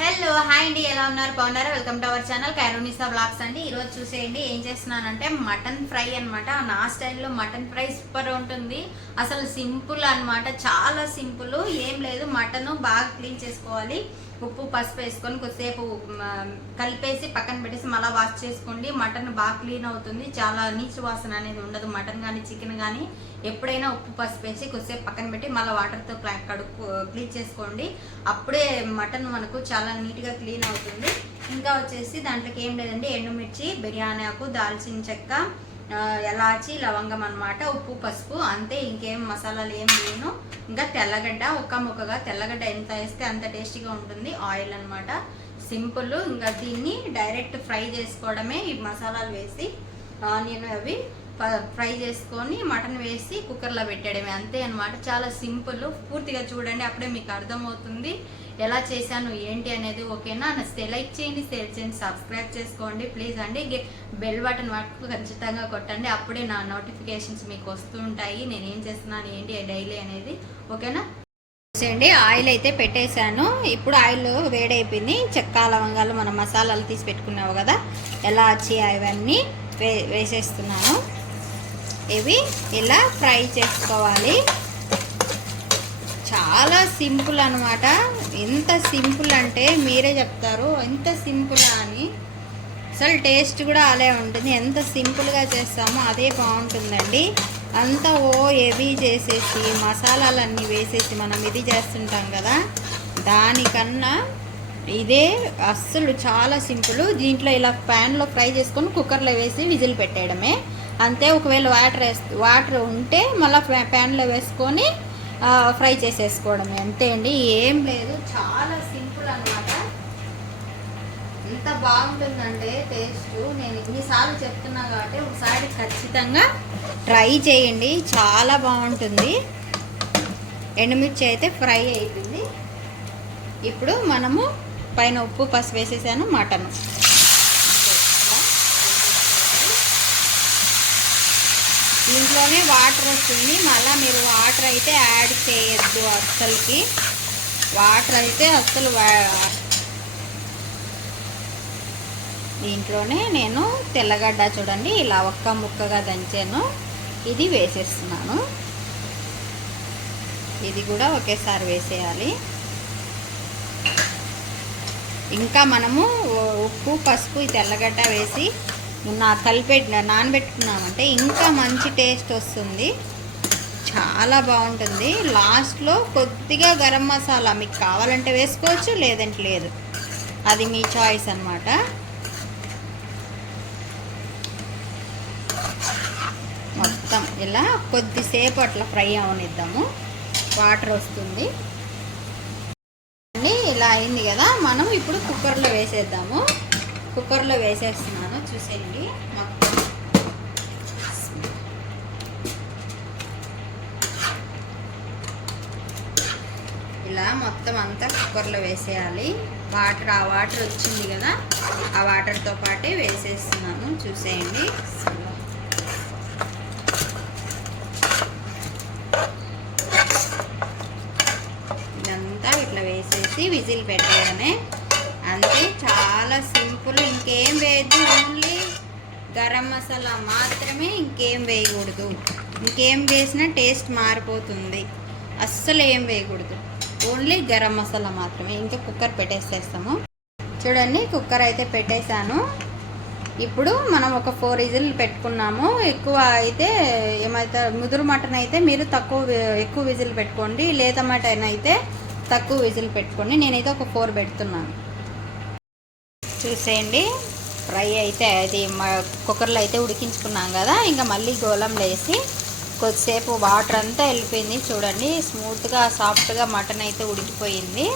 Hello hi అండి ఎలా ఉన్నారు? బాగున్నారా? Welcome to our channel Khairunnisa blogs అండి. ఈరోజు చూసేయండి ఏం చేస్తున్నానంటే మటన్ ఫ్రై అన్నమాట. నా స్టైల్లో మటన్ ఫ్రై సూపర్ ఉంటుంది. అసలు సింపుల్ అన్నమాట. చాలా సింపుల్ ఏం లేదు మటన్ బాగా క్లీన్ చేసుకోవాలి. ఉప్పు పసుపు వేసుకొని కొద్దిసేపు కలిపేసి పక్కన పెట్టేసి మళ్ళీ వాష్ చేసుకోండి. మటన్ బాగా క్లీన్ అవుతుంది. చాలా నీచు వాసన అనేది ఉండదు. మటన్ కానీ చికెన్ కానీ ఎప్పుడైనా ఉప్పు పసుపు వేసి కొద్దిసేపు పక్కన పెట్టి మళ్ళీ వాటర్తో కడుక్కు క్లీన్ చేసుకోండి. అప్పుడే మటన్ మనకు చాలా నీట్గా క్లీన్ అవుతుంది. ఇంకా వచ్చేసి దాంట్లోకి ఏం లేదండి. ఎండుమిర్చి బిర్యానీ ఆకు దాల్చిన చెక్క ఎలాచి లవంగం అనమాట ఉప్పు పసుపు అంతే ఇంకేం మసాలాలు ఏం వేయను ఇంకా తెల్లగడ్డ ఒక్క ముక్కగా తెల్లగడ్డ ఎంత వేస్తే అంత టేస్టీగా ఉంటుంది. ఆయిల్ అనమాట సింపుల్. ఇంకా దీన్ని డైరెక్ట్ ఫ్రై చేసుకోవడమే ఈ మసాలాలు వేసి ఆనియన్ అవి ఫ్రై చేసుకొని మటన్ వేసి కుక్కర్లో పెట్టడమే అంతే అనమాట చాలా సింపుల్. పూర్తిగా చూడండి అప్పుడే మీకు అర్థమవుతుంది. ఎలా చేశాను ఏంటి అనేది ఓకేనా? నచ్చితే లైక్ చేయండి షేర్ చేయండి సబ్స్క్రైబ్ చేసుకోండి. ప్లీజ్ అండి బెల్ బటన్ వరకు ఖచ్చితంగా కొట్టండి. అప్పుడే నా నోటిఫికేషన్స్ మీకు వస్తూ ఉంటాయి. నేను ఏం చేస్తున్నాను ఏంటి డైలీ అనేది ఓకేనా? చూసేయండి ఆయిల్ అయితే పెట్టేశాను. ఇప్పుడు ఆయిల్ వేడైపోయింది. చెక్క లవంగాలు మన మసాలాలు తీసి పెట్టుకున్నావు కదా? ఎలాచి అవన్నీ వే వేసేస్తున్నాను. ఇవి ఇలా ఫ్రై చేసుకోవాలి. చాలా సింపుల్ అనమాట ఎంత సింపుల్ అంటే మీరే చెప్తారు. ఎంత సింపుల్ అని. అసలు టేస్ట్ కూడా అలా ఉంటుంది. ఎంత సింపుల్గా చేస్తామో అదే బాగుంటుందండి. అంత ఓ హెవీ చేసేసి మసాలాలన్నీ వేసేసి మనం ఇది చేస్తుంటాం కదా. దానికన్నా ఇదే అస్సలు చాలా సింపుల్. దీంట్లో ఇలా ప్యాన్లో ఫ్రై చేసుకొని కుక్కర్లో వేసి విజిల్ పెట్టేయడమే. అంతే ఒకవేళ వాటర్ వేస్తే వాటర్ ఉంటే మళ్ళీ ప్యాన్లో వేసుకొని ఫ్రై చేసేసుకోవడమే. అంతే అండి. ఏం లేదు. చాలా సింపుల్ అన్నమాట. ఎంత బాగుంటుందంటే టేస్ట్. నేను ఇన్నిసార్లు చెప్తున్నా కాబట్టి ఒకసారి ఖచ్చితంగా ట్రై చేయండి. చాలా బాగుంటుంది. ఎండుమిర్చి అయితే ఫ్రై అయిపోయింది. ఇప్పుడు మనము పైన ఉప్పు పసుపు వేసేసాను మటన్. దీంట్లోనే వాటర్ వస్తుంది. మళ్ళీ మీరు వాటర్ అయితే యాడ్ చేయొద్దు అస్సలకి. వాటర్ అయితే అస్సలు వా- దీంట్లోనే నేను తెల్లగడ్డ చూడండి ఇలా ఒక్క ముక్కగా దంచాను. ఇది వేసేస్తున్నాను. ఇది కూడా ఒకేసారి వేసేయాలి. ఇంకా మనము ఉప్పు పసుపు తెల్లగడ్డ వేసి నా కలిపెట్టి నానబెట్టుకున్నామంటే ఇంకా మంచి టేస్ట్ వస్తుంది. చాలా బాగుంటుంది. లాస్ట్లో కొద్దిగా గరం మసాలా మీకు కావాలంటే వేసుకోవచ్చు లేదంటే లేదు. అది మీ చాయిస్ అనమాట మొత్తం ఇలా కొద్దిసేపు అట్లా ఫ్రై అవనిద్దాము. వాటర్ వస్తుంది. ఇలా అయింది కదా మనం ఇప్పుడు కుక్కర్లో వేసేద్దాము. కుక్కర్లో వేసేస్తున్నాను. చూసేయండి. మొత్తం ఇలా మొత్తం అంతా కుక్కర్లో వేసేయాలి. వాటర్ ఆ వాటర్ వచ్చింది కదా ఆ వాటర్తో పాటే వేసేస్తున్నాను. చూసేయండి. ఇదంతా ఇట్లా వేసేసి విజిల్ పెట్టగానే అంతే చాలా సింపుల్ ఇంకేం వేయద్దు ఓన్లీ గరం మసాలా మాత్రమే ఇంకేం వేయకూడదు. ఇంకేం వేసినా టేస్ట్ మారిపోతుంది. అస్సలు ఏం వేయకూడదు. ఓన్లీ గరం మసాలా మాత్రమే. ఇంకా కుక్కర్ పెట్టేసేస్తాము. చూడండి కుక్కర్ అయితే పెట్టేశాను. ఇప్పుడు మనం ఒక ఫోర్ విజిల్ పెట్టుకున్నాము. ఎక్కువ అయితే ఏమైతే ముదురు మటన్ అయితే మీరు తక్కువ వి- ఎక్కువ విజిల్ పెట్టుకోండి. లేత మటన్ అయితే తక్కువ విజిల్ పెట్టుకోండి. నేనైతే ఒక ఫోర్ పెడుతున్నాను. చూసేయండి. ఫ్రై అయితే అది కుక్కర్లో అయితే ఉడికించుకున్నాం కదా ఇంకా మళ్ళీ గోళం వేసి కొద్దిసేపు వాటర్ అంతా వెళ్ళిపోయింది. చూడండి స్మూత్గా సాఫ్ట్గా మటన్ అయితే ఉడికిపోయింది.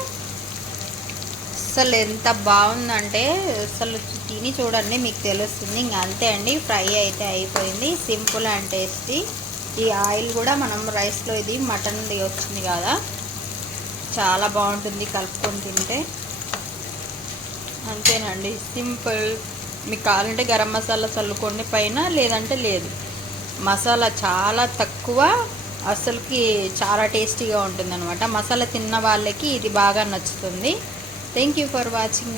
అసలు ఎంత బాగుందంటే అసలు తిని చూడండి మీకు తెలుస్తుంది. ఇంకా అంతే అండి ఫ్రై అయితే అయిపోయింది. Simple and tasty. ఈ ఆయిల్ కూడా మనం రైస్లో ఇది మటన్ది వచ్చింది కదా చాలా బాగుంటుంది కలుపుకొని తింటే. అంతేనండి. సింపుల్. మీకు కావాలంటే గరం మసాలా చల్లుకోండి పైన లేదంటే లేదు. మసాలా చాలా తక్కువ అసలుకి చాలా టేస్టీగా ఉంటుంది అనమాట మసాలా తిన్న వాళ్ళకి ఇది బాగా నచ్చుతుంది. Thank you for watching